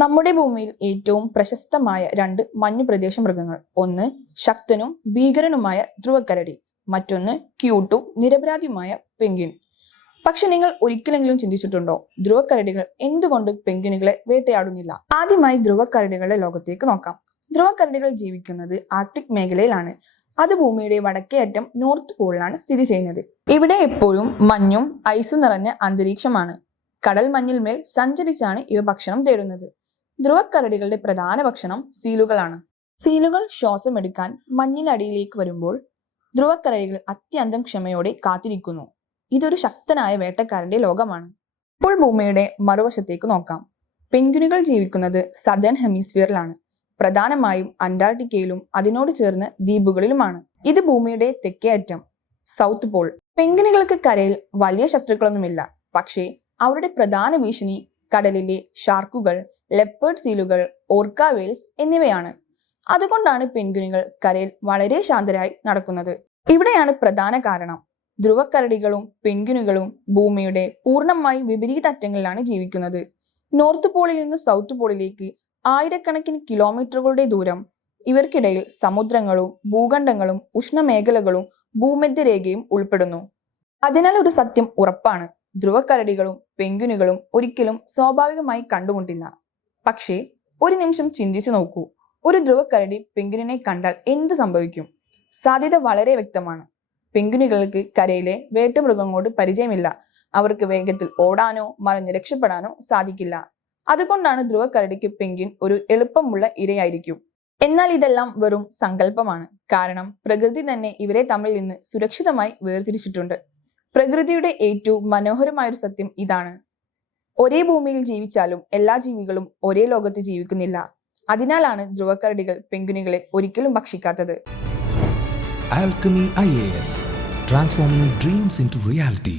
നമ്മുടെ ഭൂമിയിൽ ഏറ്റവും പ്രശസ്തമായ രണ്ട് മഞ്ഞുപ്രദേശ മൃഗങ്ങൾ, ഒന്ന് ശക്തനും ഭീകരനുമായ ധ്രുവക്കരടി, മറ്റൊന്ന് ക്യൂട്ടും നിരപരാധിയുമായ പെൻഗ്വിൻ. പക്ഷെ നിങ്ങൾ ഒരിക്കലെങ്കിലും ചിന്തിച്ചിട്ടുണ്ടോ, ധ്രുവക്കരടികൾ എന്തുകൊണ്ട് പെൻഗ്വിനുകളെ വേട്ടയാടുന്നില്ല? ആദ്യമായി ധ്രുവക്കരടികളുടെ ലോകത്തേക്ക് നോക്കാം. ധ്രുവക്കരടികൾ ജീവിക്കുന്നത് ആർട്ടിക് മേഖലയിലാണ്. അത് ഭൂമിയുടെ വടക്കേ അറ്റം നോർത്ത് പോളിലാണ് സ്ഥിതി ചെയ്യുന്നത്. ഇവിടെ എപ്പോഴും മഞ്ഞും ഐസും നിറഞ്ഞ അന്തരീക്ഷമാണ്. കടൽ മഞ്ഞിന്മേൽ സഞ്ചരിച്ചാണ് ഇവ ഭക്ഷണം തേടുന്നത്. ധ്രുവക്കരടികളുടെ പ്രധാന ഭക്ഷണം സീലുകളാണ്. സീലുകൾ ശ്വാസമെടുക്കാൻ മഞ്ഞിനടിയിലേക്ക് വരുമ്പോൾ ധ്രുവക്കരടികൾ അത്യന്തം ക്ഷമയോടെ കാത്തിരിക്കുന്നു. ഇതൊരു ശക്തനായ വേട്ടക്കാരന്റെ ലോകമാണ്. ഇപ്പോൾ ഭൂമിയുടെ മറുവശത്തേക്ക് നോക്കാം. പെൻഗ്വിനുകൾ ജീവിക്കുന്നത് സദേൺ ഹെമിസ്ഫിയറിലാണ്. പ്രധാനമായും അന്റാർട്ടിക്കയിലും അതിനോട് ചേർന്ന് ദ്വീപുകളിലുമാണ്. ഇത് ഭൂമിയുടെ തെക്കേ അറ്റം, സൗത്ത് പോൾ. പെൻഗ്വിനുകൾക്ക് കരയിൽ വലിയ ശത്രുക്കളൊന്നുമില്ല. പക്ഷേ അവരുടെ പ്രധാന ഭീഷണി കടലിലെ ഷാർക്കുകൾ, ലെപ്പേർഡ് സീലുകൾ, ഓർക്ക വെയിൽസ് എന്നിവയാണ്. അതുകൊണ്ടാണ് പെൻഗ്വിനുകൾ കരയിൽ വളരെ ശാന്തരായി നടക്കുന്നത്. ഇവിടെയാണ് പ്രധാന കാരണം. ധ്രുവക്കരടികളും പെൻഗ്വിനുകളും ഭൂമിയുടെ പൂർണ്ണമായി വിപരീത അറ്റങ്ങളിലാണ് ജീവിക്കുന്നത്. നോർത്ത് പോളിൽ നിന്ന് സൗത്ത് പോളിലേക്ക് ആയിരക്കണക്കിന് കിലോമീറ്ററുകളുടെ ദൂരം. ഇവർക്കിടയിൽ സമുദ്രങ്ങളും ഭൂഖണ്ഡങ്ങളും ഉഷ്ണമേഖലകളും ഭൂമധ്യരേഖയും ഉൾപ്പെടുന്നു. അതിനാൽ ഒരു സത്യം ഉറപ്പാണ്, ധ്രുവക്കരടികളും പെൻഗ്വിനുകളും ഒരിക്കലും സ്വാഭാവികമായി കണ്ടുമുട്ടില്ല. പക്ഷേ ഒരു നിമിഷം ചിന്തിച്ചു നോക്കൂ, ഒരു ധ്രുവക്കരടി പെൻഗ്വിനെ കണ്ടാൽ എന്ത് സംഭവിക്കും? സാധ്യത വളരെ വ്യക്തമാണ്. പെൻഗ്വിനുകൾക്ക് കരയിലെ വേട്ടമൃഗങ്ങളോട് പരിചയമില്ല. അവർക്ക് വേഗത്തിൽ ഓടാനോ മറിഞ്ഞ് രക്ഷപ്പെടാനോ സാധിക്കില്ല. അതുകൊണ്ടാണ് ധ്രുവക്കരടിക്ക് പെൻഗ്വിൻ ഒരു എളുപ്പമുള്ള ഇരയായിരിക്കും. എന്നാൽ ഇതെല്ലാം വെറും സങ്കല്പമാണ്. കാരണം പ്രകൃതി തന്നെ ഇവരെ തമ്മിൽ നിന്ന് സുരക്ഷിതമായി വേർതിരിച്ചിട്ടുണ്ട്. പ്രകൃതിയുടെ ഏറ്റവും മനോഹരമായൊരു സത്യം ഇതാണ്: ഒരേ ഭൂമിയിൽ ജീവിച്ചാലും എല്ലാ ജീവികളും ഒരേ ലോകത്ത് ജീവിക്കുന്നില്ല. അതിനാലാണ് ധ്രുവക്കരടികൾ പെൻഗ്വിനുകളെ ഒരിക്കലും ഭക്ഷിക്കാത്തത്. Alchemy IAS, transforming dreams into reality.